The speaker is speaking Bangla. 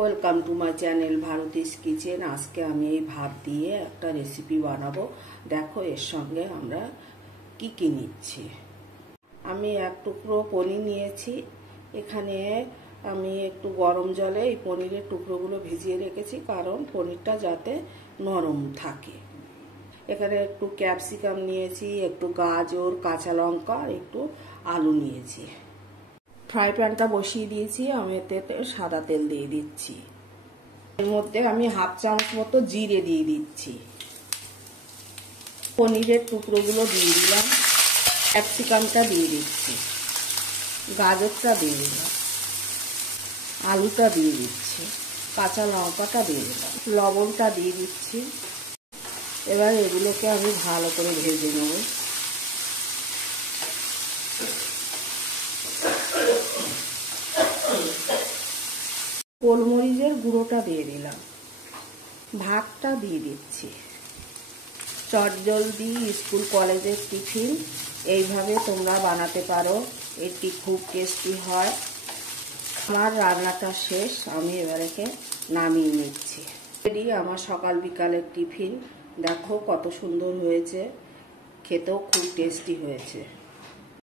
Welcome to my channel Bharati's kitchen. আজকে আমি এই ভাত দিয়ে একটা রেসিপি বানাবো। দেখো এর সঙ্গে আমরা কি কি নিচ্ছি। আমি এক টুকরো পনির নিয়েছি। এখানে আমি একটু গরম জলে এই পনিরের টুকরোগুলো ভিজিয়ে রেখেছি, কারণ পনিরটা যাতে নরম থাকে। এখানে একটু ক্যাপসিকাম নিয়েছি, একটু গাজর, কাঁচা লঙ্কা, একটু আলু নিয়েছি। ফ্রাই প্যানটা বসিয়ে দিয়েছি। আমি এতে সাদা তেল দিয়ে দিচ্ছি। এর মধ্যে আমি হাফ চামচ মতো জিরে দিয়ে দিচ্ছি। পনিরের টুকরোগুলো দিয়ে দিলাম, ক্যাপসিকামটা দিয়ে দিচ্ছি, গাজরটা দিয়ে দিলাম, আলুটা দিয়ে দিচ্ছি, কাঁচা লঙ্কাটা দিয়ে দিলাম, লবণটা দিয়ে দিচ্ছি। এবার এগুলোকে আমি ভালো করে ভেজে নেব। গোলমরিচের গুঁড়োটা দিয়ে দিলাম, ভাতটা দিয়ে দিচ্ছি। চটজলদি স্কুল কলেজের টিফিন এইভাবে তোমরা বানাতে পারো, এটি খুব টেস্টি হয়। আমার রান্নাটা শেষ, আমি এবারেকে নামিয়ে নিচ্ছি। রেডি আমার সকাল বিকালের টিফিন। দেখো কত সুন্দর হয়েছে, খেতেও খুব টেস্টি হয়েছে।